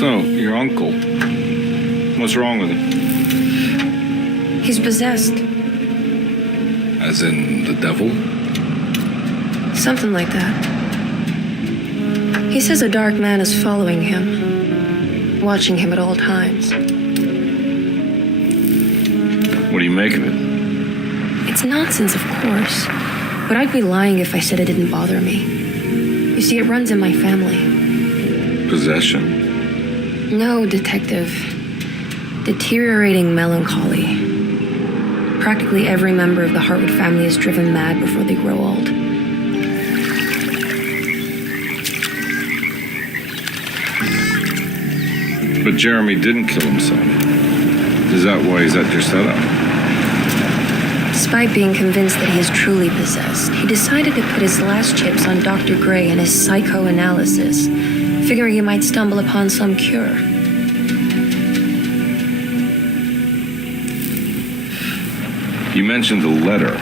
So, your uncle. What's wrong with him? He's possessed. As in the devil? Something like that. He says a dark man is following him, watching him at all times. What do you make of it? It's nonsense, of course, but I'd be lying if I said it didn't bother me. You see, it runs in my family. Possession? No, detective. Deteriorating melancholy. Practically every member of the Hartwood family is driven mad before they grow old. But Jeremy didn't kill himself. Is that why he's at your setup? Despite being convinced that he is truly possessed, he decided to put his last chips on Dr. Gray and his psychoanalysis, figuring he might stumble upon some cure. You mentioned the letter.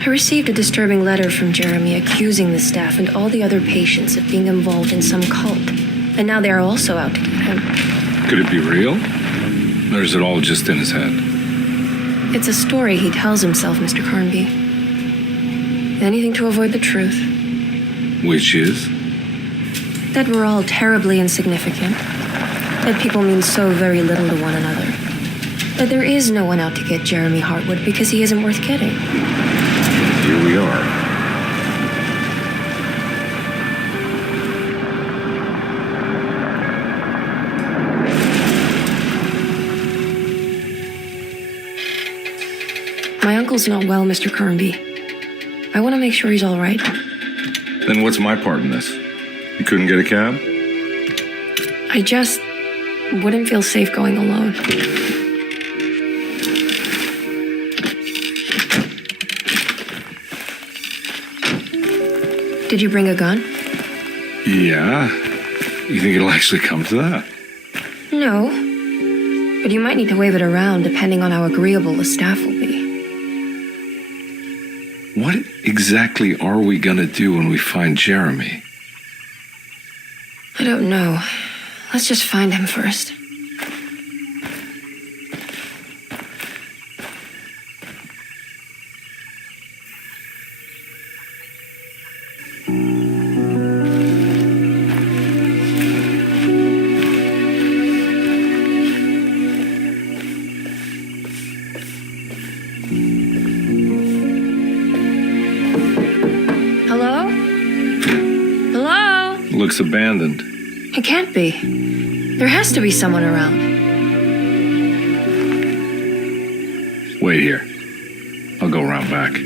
I received a disturbing letter from Jeremy accusing the staff and all the other patients of being involved in some cult. And now they are also out to get him. Could it be real? Or is it all just in his head? It's a story he tells himself, Mr. Carnby. Anything to avoid the truth. Which is? That we're all terribly insignificant. That people mean so very little to one another. That there is no one out to get Jeremy Hartwood because he isn't worth getting. Here we are. My uncle's not well, Mr. Carnby. I want to make sure he's all right. Then what's my part in this? You couldn't get a cab? I just wouldn't feel safe going alone. Did you bring a gun? Yeah. You think it'll actually come to that? No. But you might need to wave it around depending on how agreeable the staff will be. What exactly are we gonna do when we find Jeremy? I don't know. Let's just find him first. Hello? Hello? Looks abandoned. It can't be. There has to be someone around. Wait here. I'll go around back.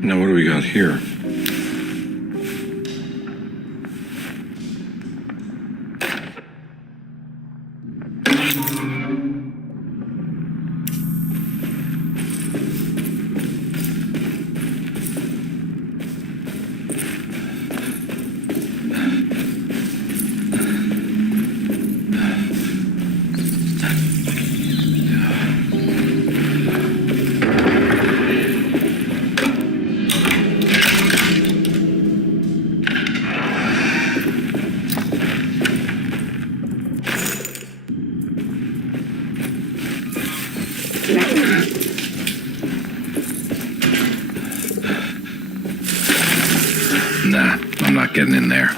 Now what do we got here? Nah, I'm not getting in there.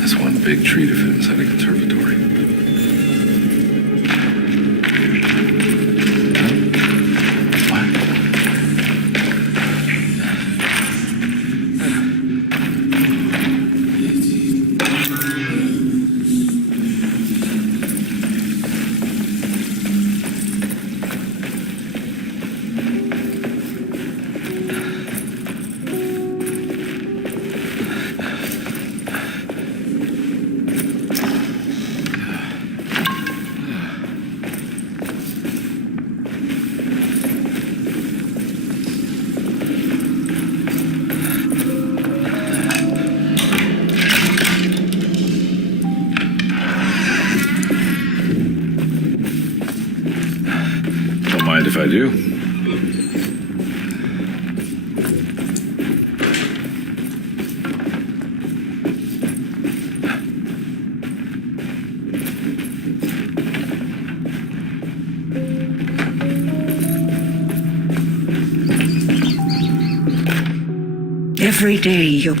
That's one big tree to fit inside a conservatory. What? Don't mind if I do. Every day you...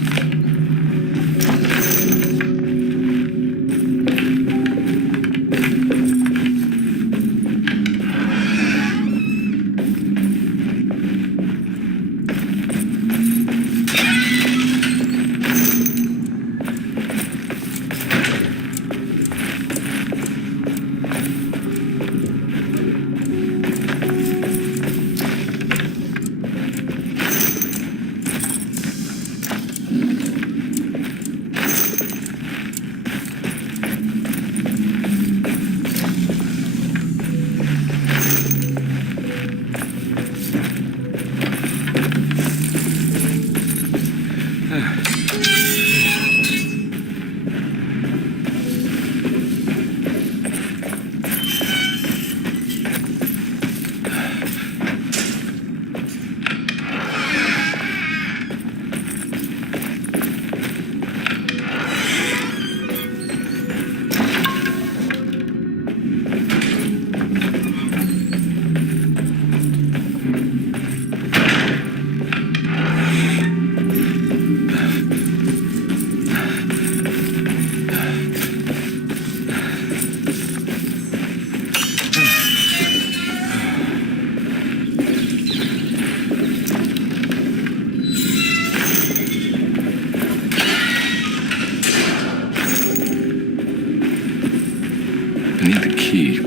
I need the key.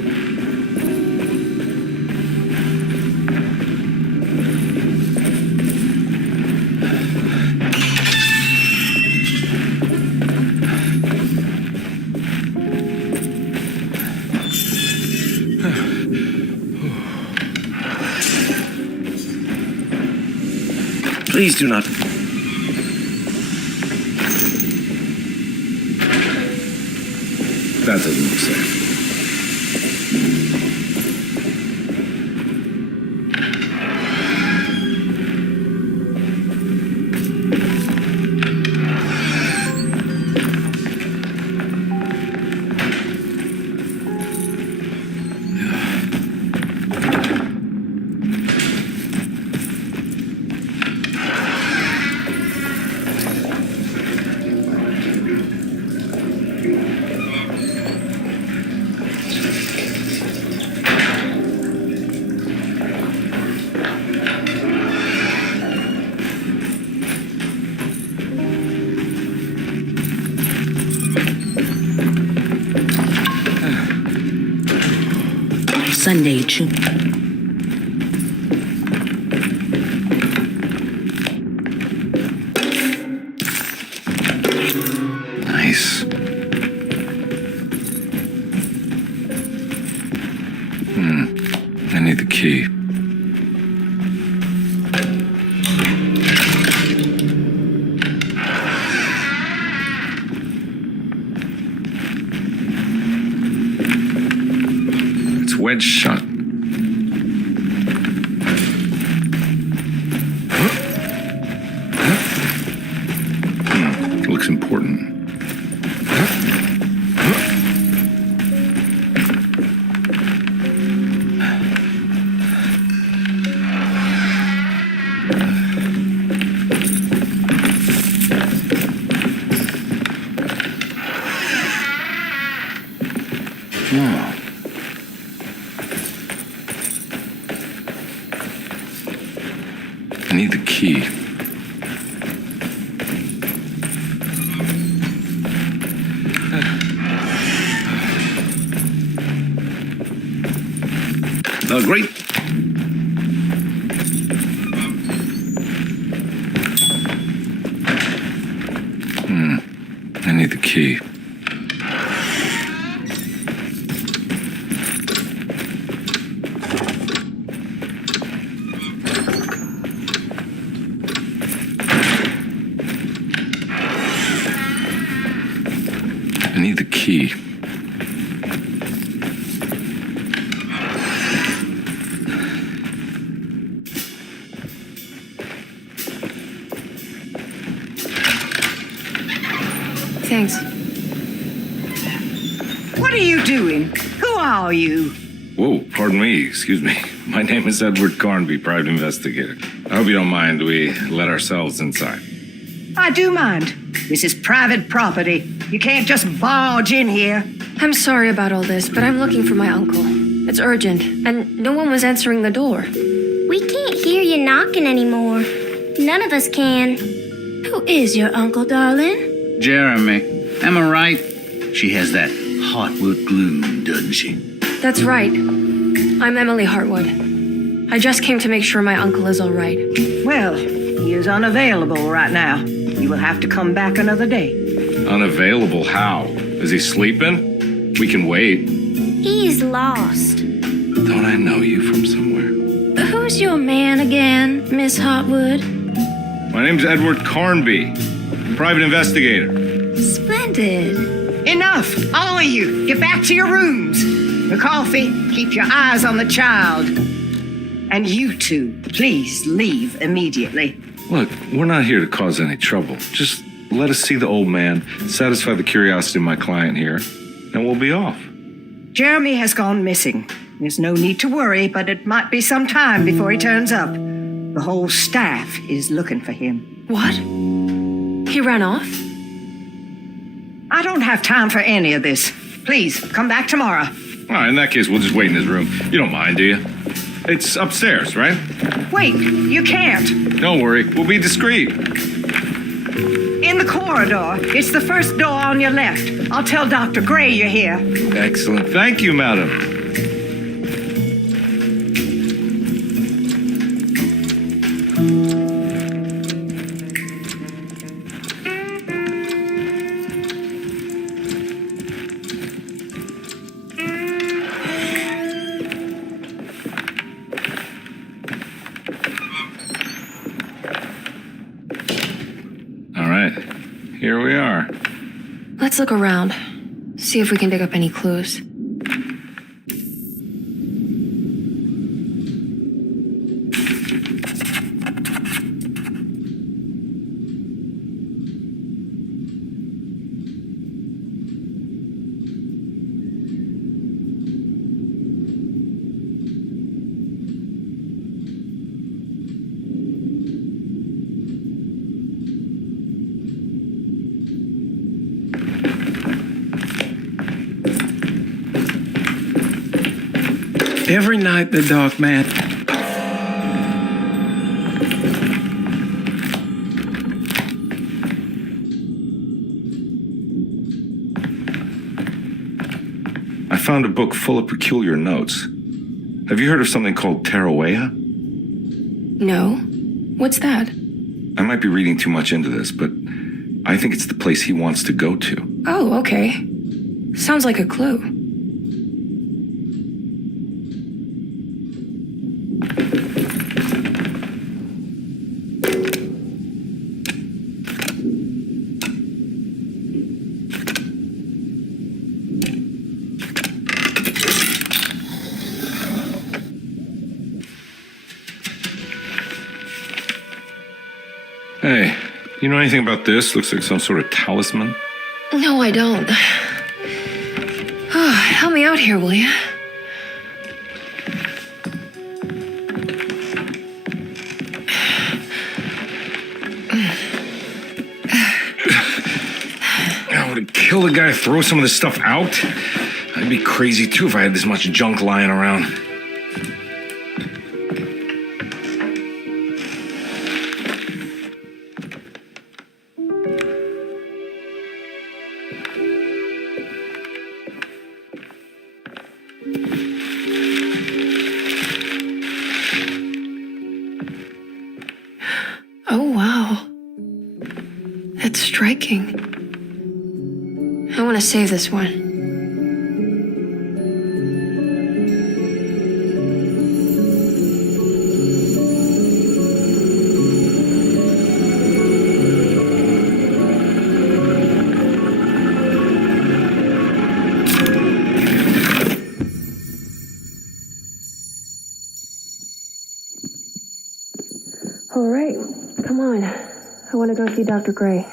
Please do not. That doesn't look safe. Sunday, June. Nice. Nice. I need the key. It's wedged shut. Looks important. Oh. I need the key. Great. I need the key. I need the key. Thanks. What are you doing? Who are you? Whoa, pardon me, excuse me. My name is Edward Carnby, private investigator. I hope you don't mind we let ourselves inside. I do mind. This is private property. You can't just barge in here. I'm sorry about all this, but I'm looking for my uncle. It's urgent, and no one was answering the door. We can't hear you knocking anymore. None of us can. Who is your uncle, darling? Jeremy. Am I right? She has that Heartwood gloom, doesn't she? That's right. I'm Emily Hartwood. I just came to make sure my uncle is all right. Well, he is unavailable right now. You will have to come back another day. Unavailable how? Is he sleeping? We can wait. He's lost. Don't I know you from somewhere? Who's your man again, Miss Hartwood? My name's Edward Carnby, private investigator. Splendid. Enough! All of you, get back to your rooms. The coffee, keep your eyes on the child. And you two, please leave immediately. Look, we're not here to cause any trouble. Just let us see the old man, satisfy the curiosity of my client here, and we'll be off. Jeremy has gone missing. There's no need to worry, but it might be some time before he turns up. The whole staff is looking for him. What? He ran off? I don't have time for any of this. Please, come back tomorrow. All right, in that case, we'll just wait in his room. You don't mind, do you? It's upstairs, right? Wait, you can't. Don't worry, we'll be discreet. In the corridor. It's the first door on your left. I'll tell Dr. Gray you're here. Excellent. Thank you, madam. All right, here we are. Let's look around. See if we can dig up any clues. Every night the dark man. I found a book full of peculiar notes. Have you heard of something called Tarawea? No? What's that? I might be reading too much into this, but I think it's the place he wants to go to. Oh, okay. Sounds like a clue. Hey, you know anything about this? Looks like some sort of talisman. No, I don't. Oh, help me out here, will you? Now, to kill the guy, throw some of this stuff out? I'd be crazy too if I had this much junk lying around. Oh, wow. That's striking. I want to save this one. All right, come on. I want to go see Dr. Gray.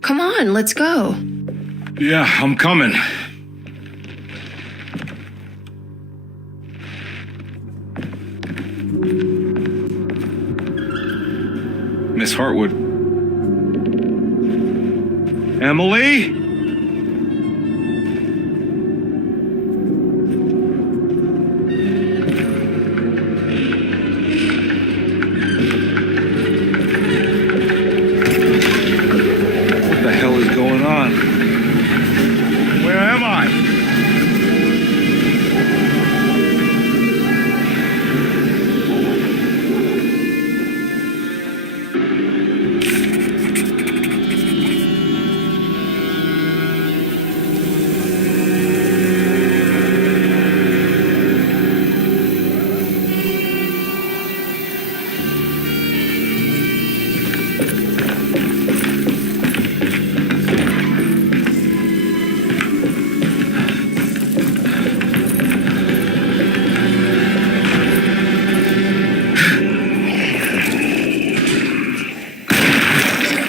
Come on, let's go. Yeah, I'm coming. Miss Hartwood. Emily? What the hell is going on? Where am I?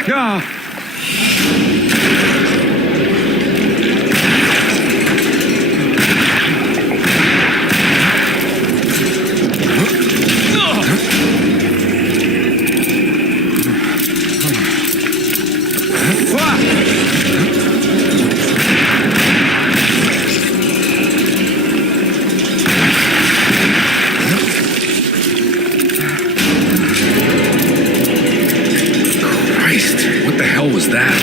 Yeah. Christ, what the hell was that?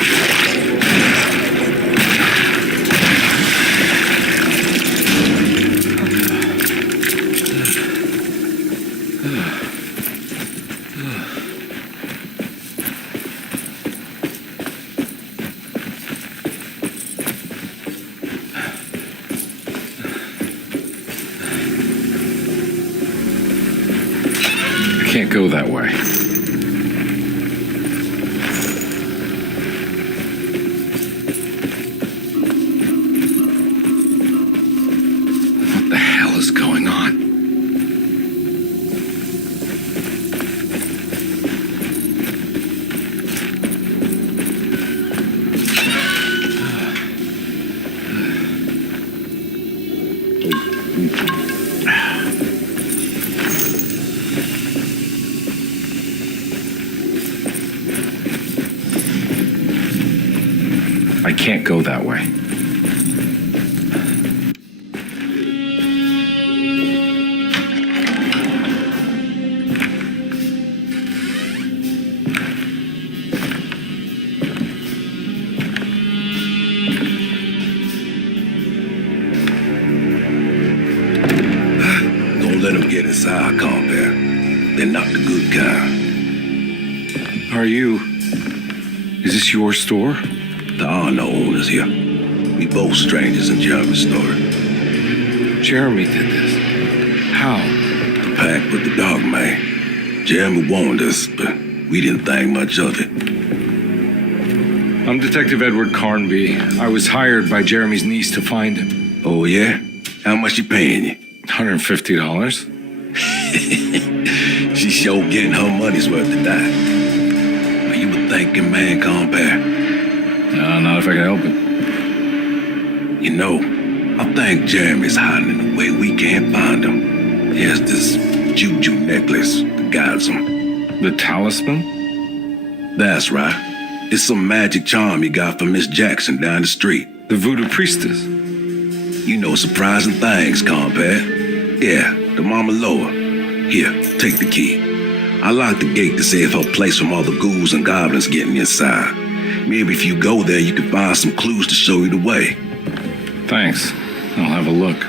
I can't go that way. What the hell is going on? I can't go that way. Don't let him get inside, compare. They're not the good kind. Is this your store? There are no owners here. We both strangers in Jeremy's store. Jeremy did this. How? The pack with the dog man. Jeremy warned us, but we didn't think much of it. I'm Detective Edward Carnby. I was hired by Jeremy's niece to find him. Oh, yeah? How much she paying you? $150. She sure getting her money's worth tonight. Are you a thinking man, compare? No, not if I can help it. You know, I think Jeremy's hiding in a way we can't find him. He has this juju necklace that guides him. The talisman? That's right. It's some magic charm he got from Miss Jackson down the street. The voodoo priestess? You know surprising things, compare. Yeah, the Mama Loa. Here, take the key. I locked the gate to save her place from all the ghouls and goblins getting inside. Maybe if you go there, you can find some clues to show you the way. Thanks. I'll have a look.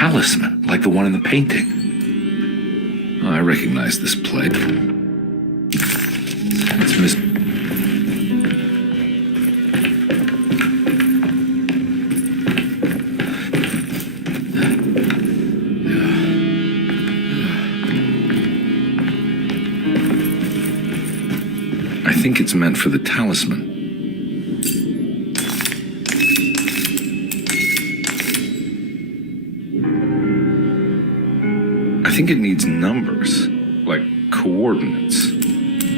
talisman, like the one in the painting. Oh, I recognize this plate. It's Miss... I think it's meant for the talisman. I think it needs numbers, like coordinates.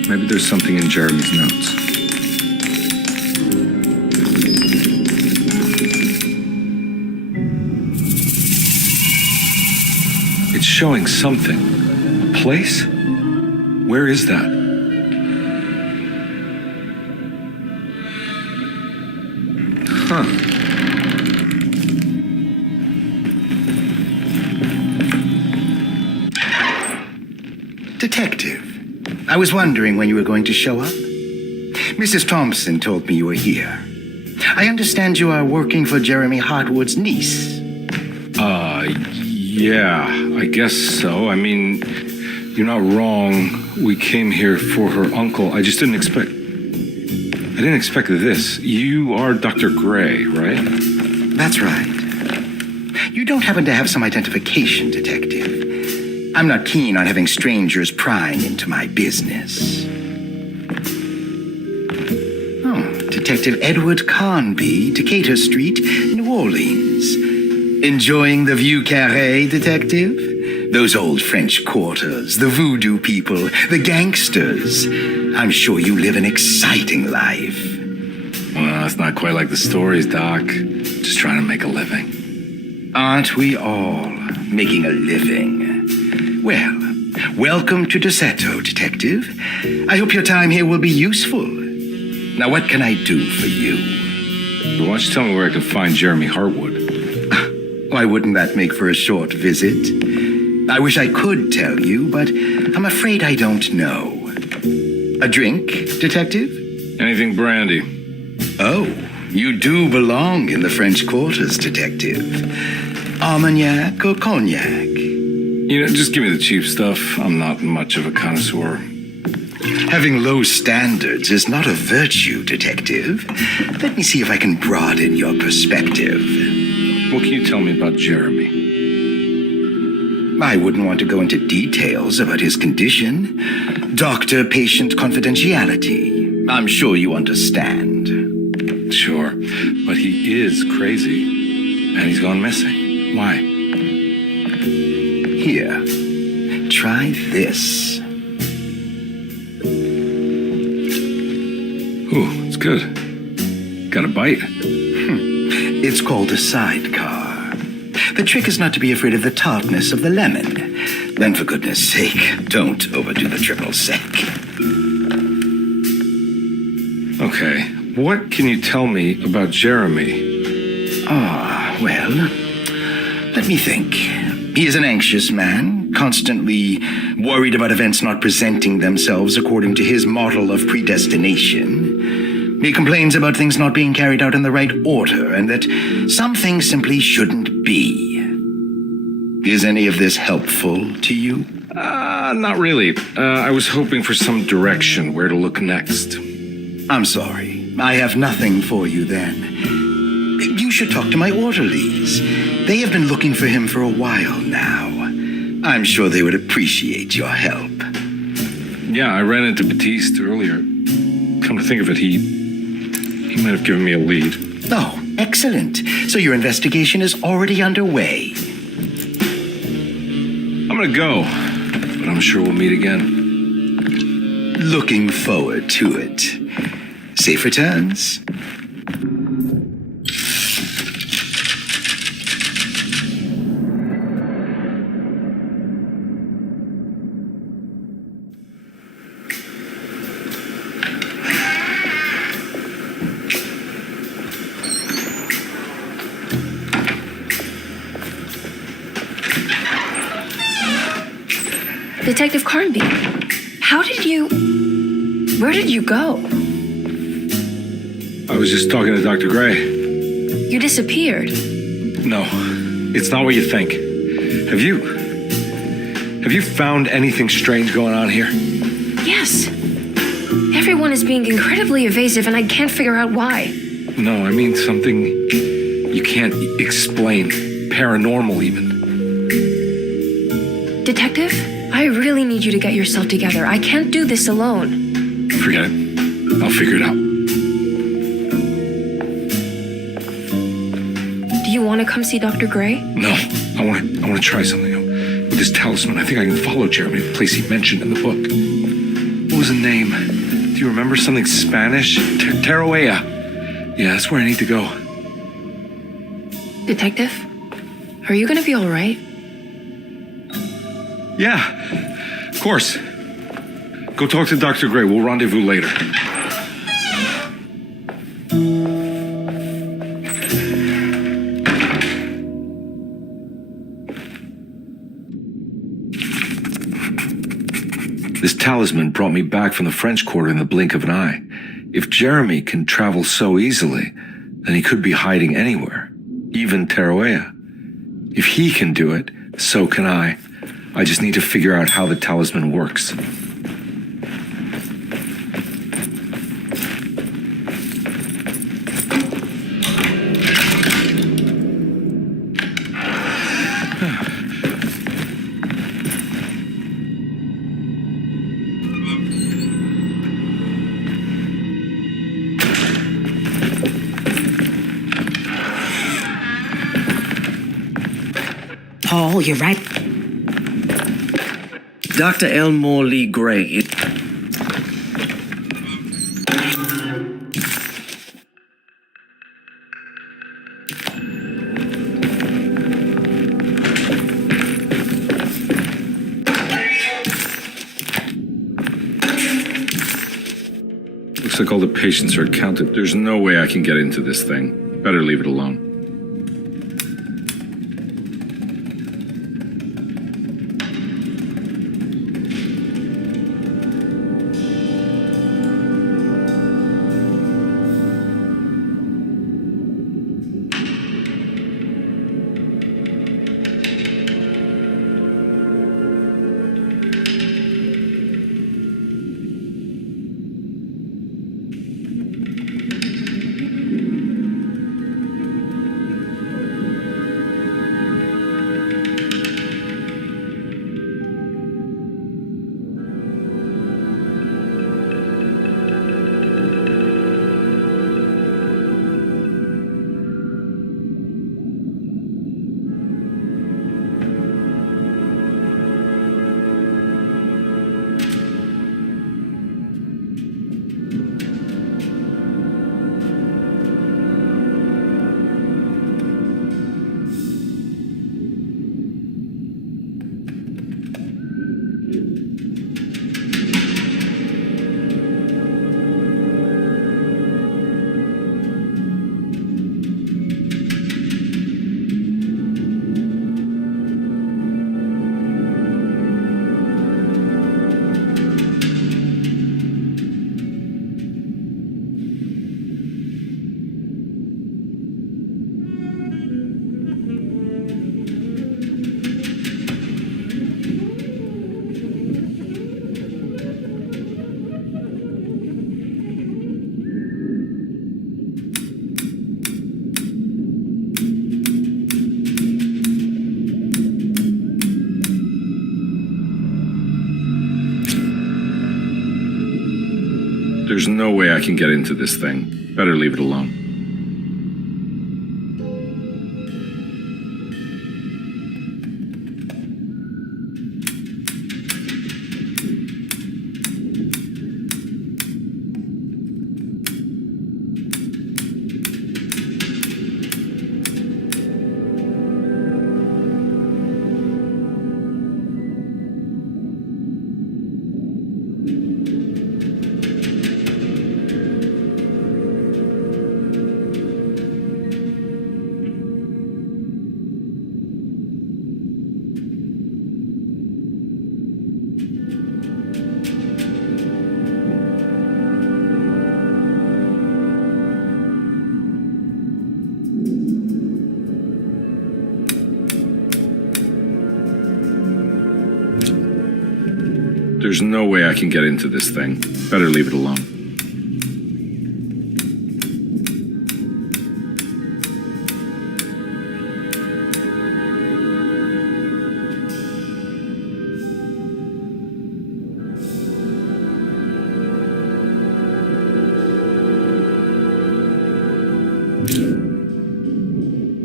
Maybe there's something in Jeremy's notes. It's showing something. Place? Where is that? Huh. Detective, I was wondering when you were going to show up. Mrs. Thompson told me you were here. I understand you are working for Jeremy Hartwood's niece. Yeah, I guess so. I mean, you're not wrong. We came here for her uncle. I just didn't expect this. You are Dr. Gray, right? That's right. You don't happen to have some identification, Detective. I'm not keen on having strangers prying into my business. Oh, Detective Edward Carnby, Decatur Street, New Orleans. Enjoying the Vieux Carré, Detective? Those old French quarters, the voodoo people, the gangsters. I'm sure you live an exciting life. Well, it's not quite like the stories, Doc. Just trying to make a living. Aren't we all making a living? Well, welcome to Deseto, Detective. I hope your time here will be useful. Now, what can I do for you? Why don't you tell me where I can find Jeremy Hartwood? Why wouldn't that make for a short visit? I wish I could tell you, but I'm afraid I don't know. A drink, Detective? Anything brandy. Oh, you do belong in the French quarters, Detective. Armagnac or cognac? Just give me the cheap stuff. I'm not much of a connoisseur. Having low standards is not a virtue, Detective. Let me see if I can broaden your perspective. What can you tell me about Jeremy? I wouldn't want to go into details about his condition. Doctor-patient confidentiality. I'm sure you understand. Sure, but he is crazy, and he's gone missing. Why? Here, try this. Ooh, it's good. Got a bite. It's called a sidecar. The trick is not to be afraid of the tartness of the lemon. Then, for goodness sake, don't overdo the triple sec. Okay, what can you tell me about Jeremy? Well, let me think. He is an anxious man, constantly worried about events not presenting themselves according to his model of predestination. He complains about things not being carried out in the right order, and that some things simply shouldn't be. Is any of this helpful to you? Not really. I was hoping for some direction where to look next. I'm sorry. I have nothing for you then. You should talk to my orderlies. They have been looking for him for a while now. I'm sure they would appreciate your help. Yeah, I ran into Batiste earlier. Come to think of it, he might have given me a lead. Oh, excellent. So your investigation is already underway. I'm gonna go, but I'm sure we'll meet again. Looking forward to it. Safe returns. Detective Carnby, where did you go? I was just talking to Dr. Gray. You disappeared. No, it's not what you think. Have you found anything strange going on here? Yes. Everyone is being incredibly evasive, and I can't figure out why. No, I mean something you can't explain. Paranormal, even. Detective, I really need you to get yourself together. I can't do this alone. Forget it. I'll figure it out. Do you want to come see Dr. Gray? No, I want to try something. With this talisman, I think I can follow Jeremy to the place he mentioned in the book. What was the name? Do you remember something Spanish? Tarawea. Yeah, that's where I need to go. Detective, are you going to be all right? Yeah, of course. Go talk to Dr. Gray. We'll rendezvous later. This talisman brought me back from the French Quarter in the blink of an eye. If Jeremy can travel so easily, then he could be hiding anywhere, even Tarawea. If he can do it, so can I. I just need to figure out how the talisman works. Paul, you're right. Dr. Elmore Lee Gray. Looks like all the patients are counted. There's no way I can get into this thing. Better leave it alone. There's no way I can get into this thing. Better leave it alone. There's no way I can get into this thing. Better leave it alone.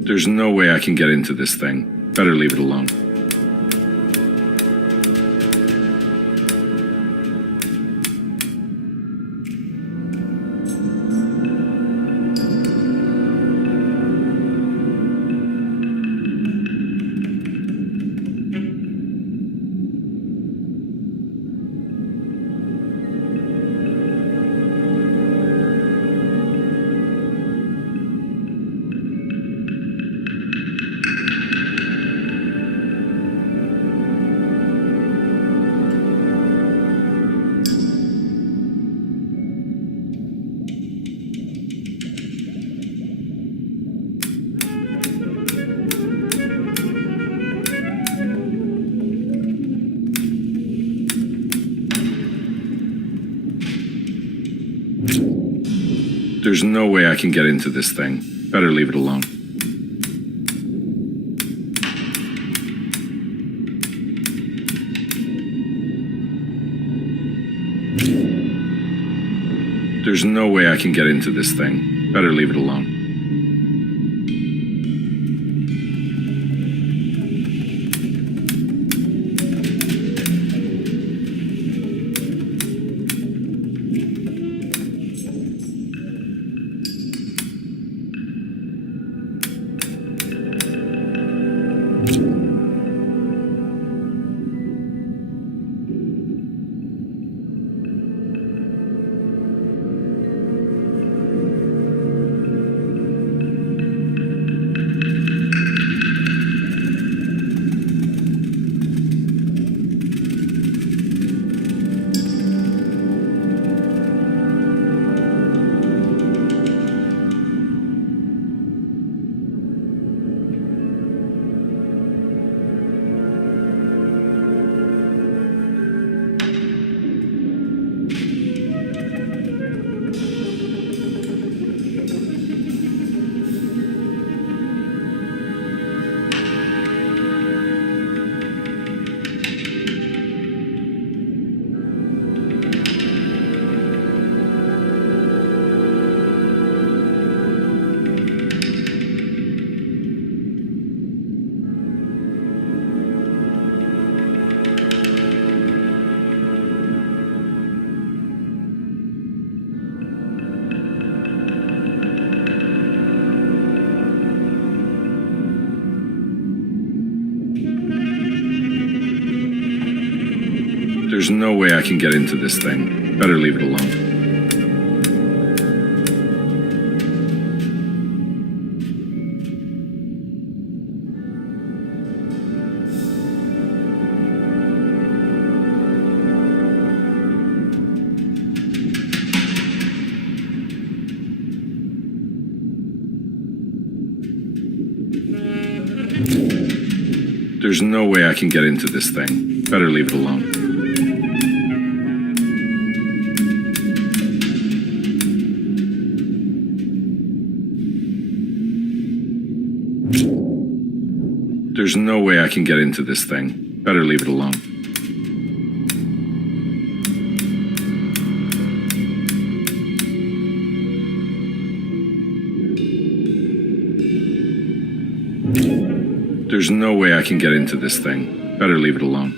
There's no way I can get into this thing. Better leave it alone. There's no way I can get into this thing. Better leave it alone. There's no way I can get into this thing. Better leave it alone. There's no way I can get into this thing. Better leave it alone. There's no way I can get into this thing. Better leave it alone. There's no way I can get into this thing. Better leave it alone. There's no way I can get into this thing. Better leave it alone.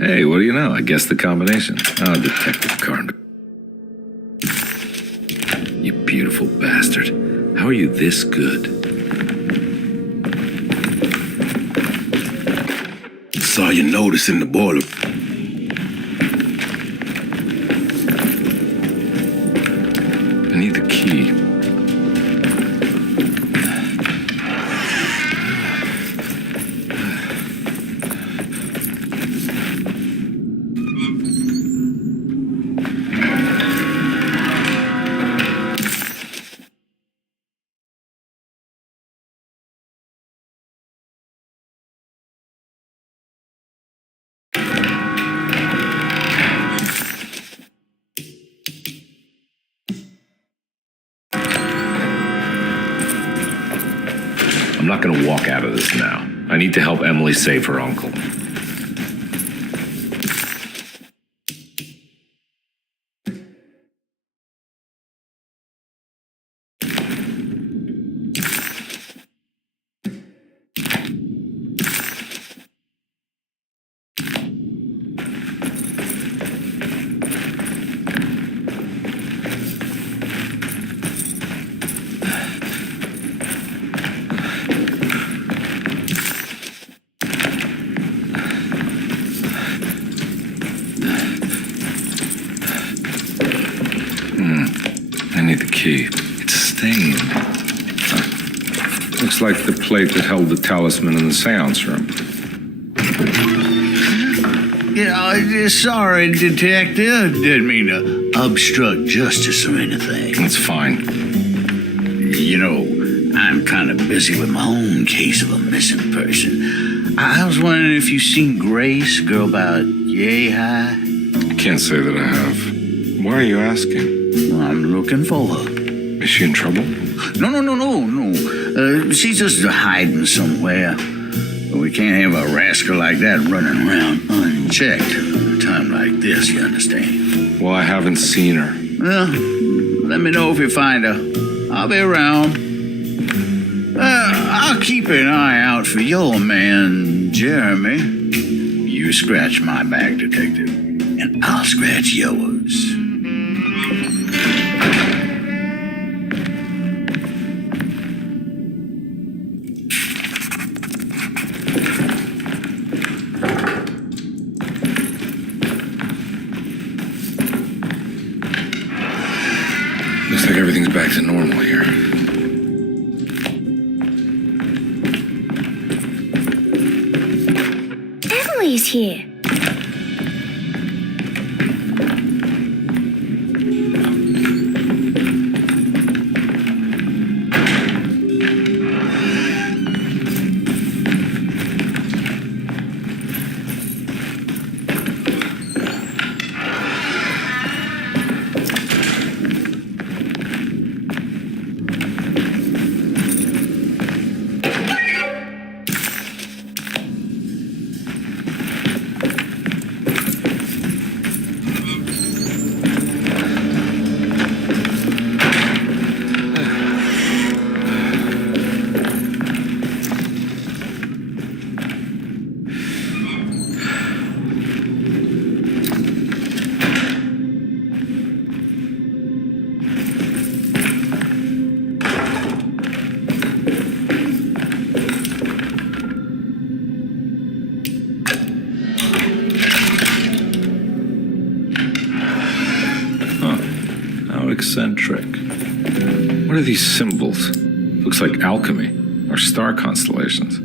Hey, what do you know? I guessed the combination. Oh, Detective Carter. You beautiful bastard. How are you this good? Saw your notice in the boiler. I need the key. I'm not going to walk out of this now. I need to help Emily save her uncle. I need the key. It's stained. Looks like the plate that held the talisman in the seance room. Yeah, sorry, Detective. Didn't mean to obstruct justice or anything. It's fine. You know, I'm kind of busy with my own case of a missing person. I was wondering if you've seen Grace, a girl about yay high. I can't say that I have. Why are you asking? Well, I'm looking for her. Is she in trouble? No. She's just hiding somewhere. We can't have a rascal like that running around unchecked at a time like this, you understand? Well, I haven't seen her. Well, let me know if you find her. I'll be around. I'll keep an eye out for your man, Jeremy. You scratch my back, Detective, and I'll scratch yours. Looks like everything's back to normal here. Emily's here. Eccentric. What are these symbols? Looks like alchemy or star constellations.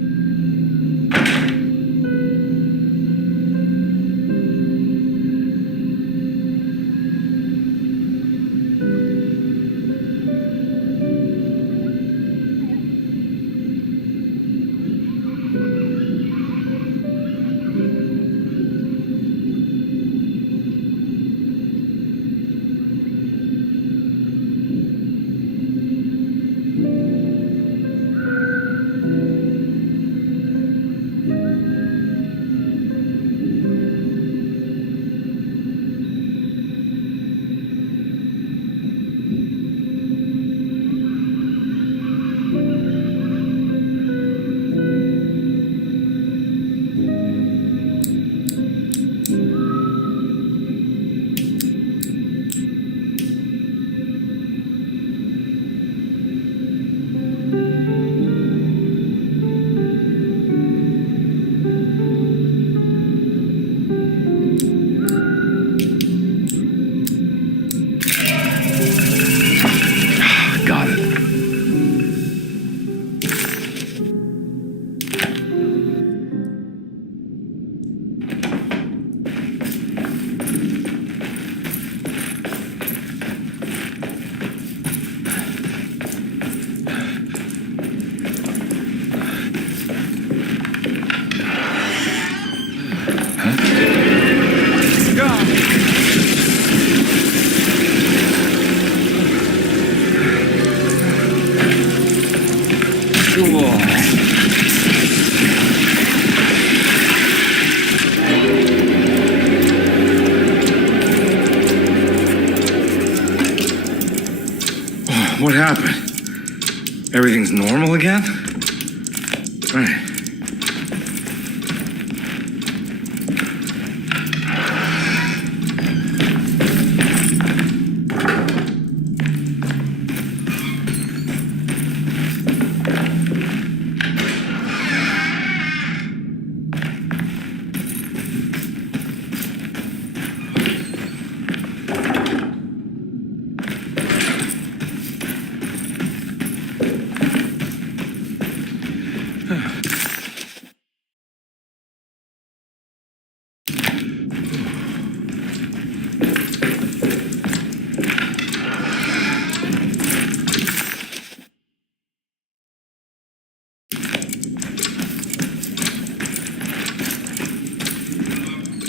Cool. What happened? Everything's normal again? Right.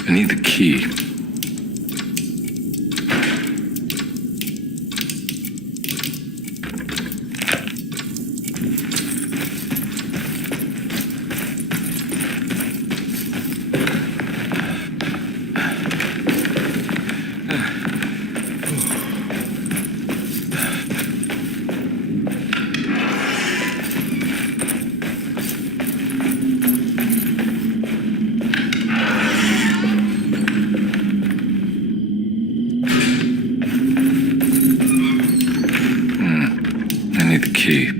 I need the key. I need the key.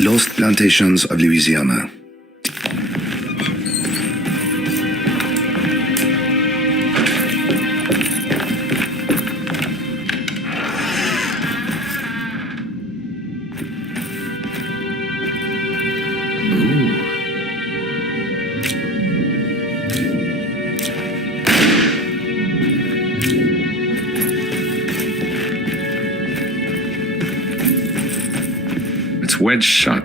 Lost Plantations of Louisiana. It's wedged shut.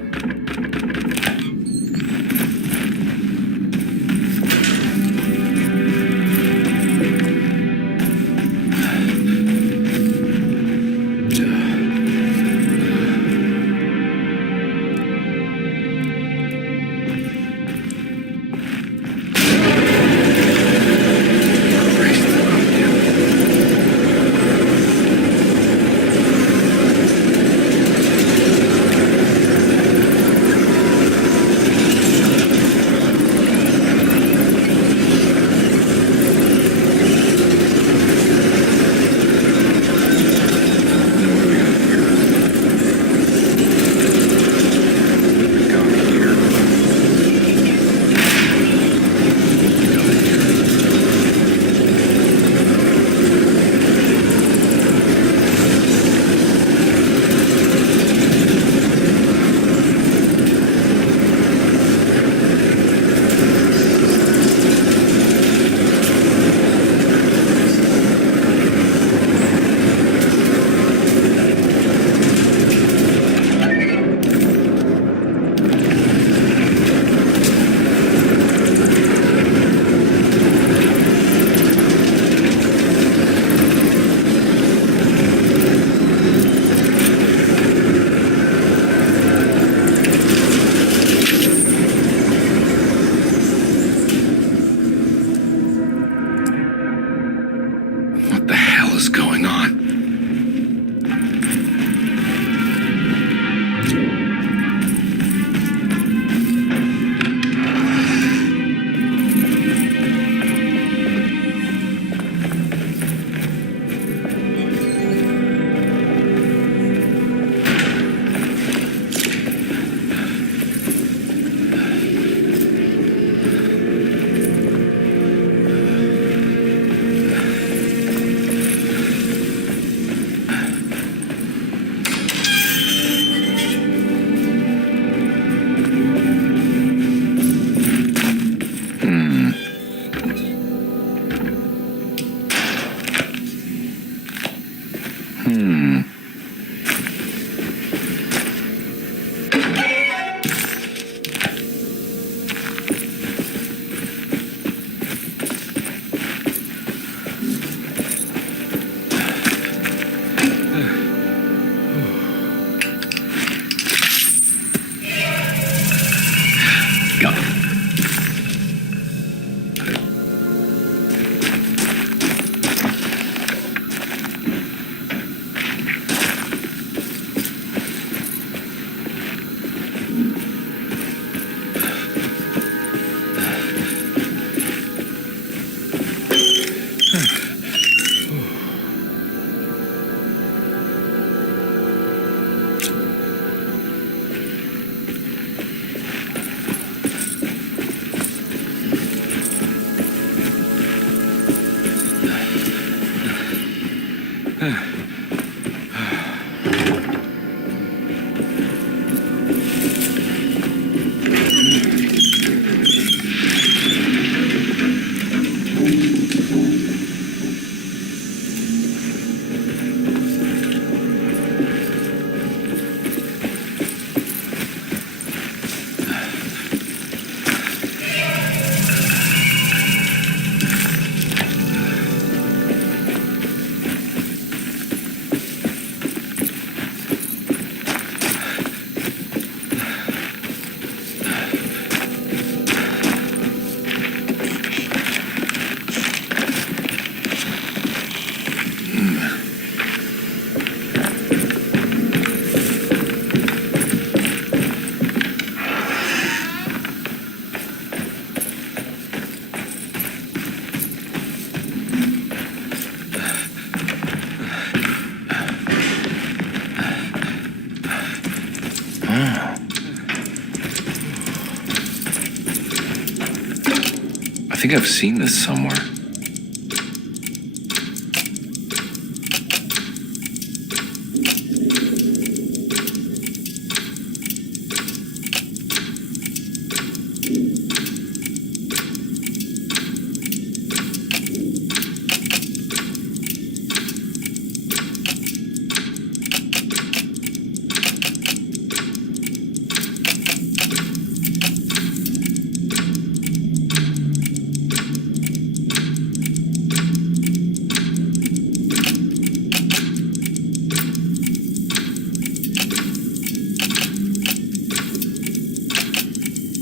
I think I've seen this somewhere.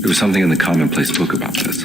There was something in the commonplace book about this.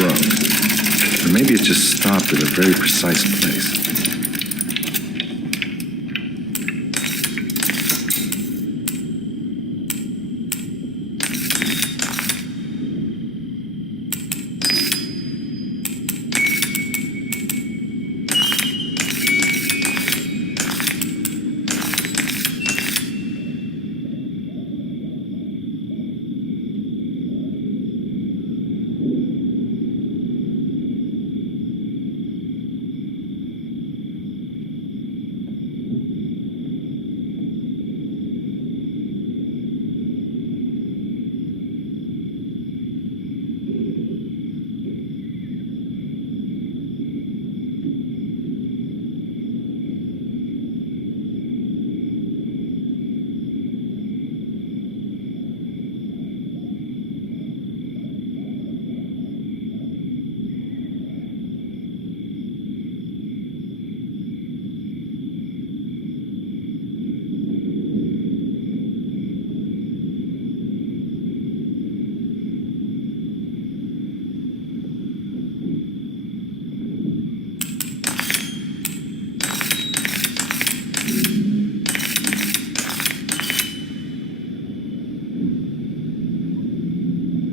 throat. Or maybe it just stopped at a very precise place.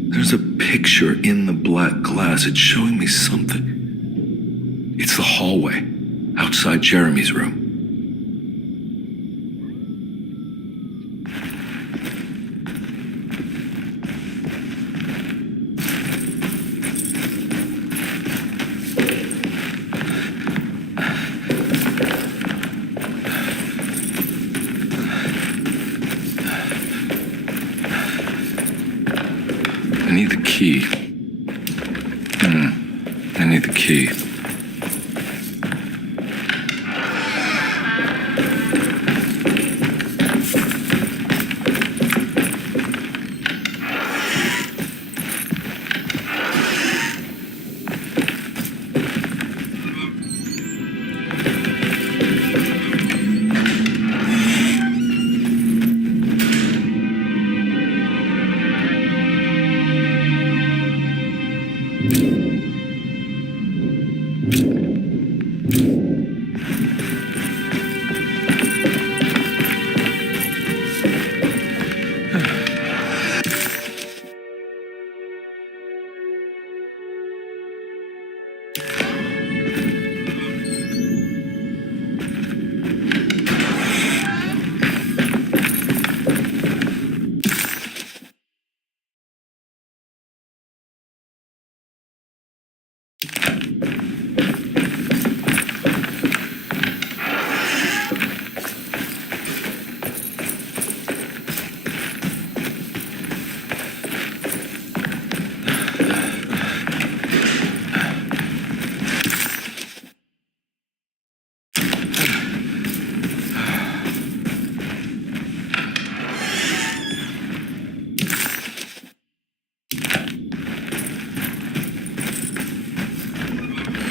There's a picture in the black glass. It's showing me something. It's the hallway outside Jeremy's room. I need the key. I need the key.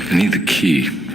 I need the key.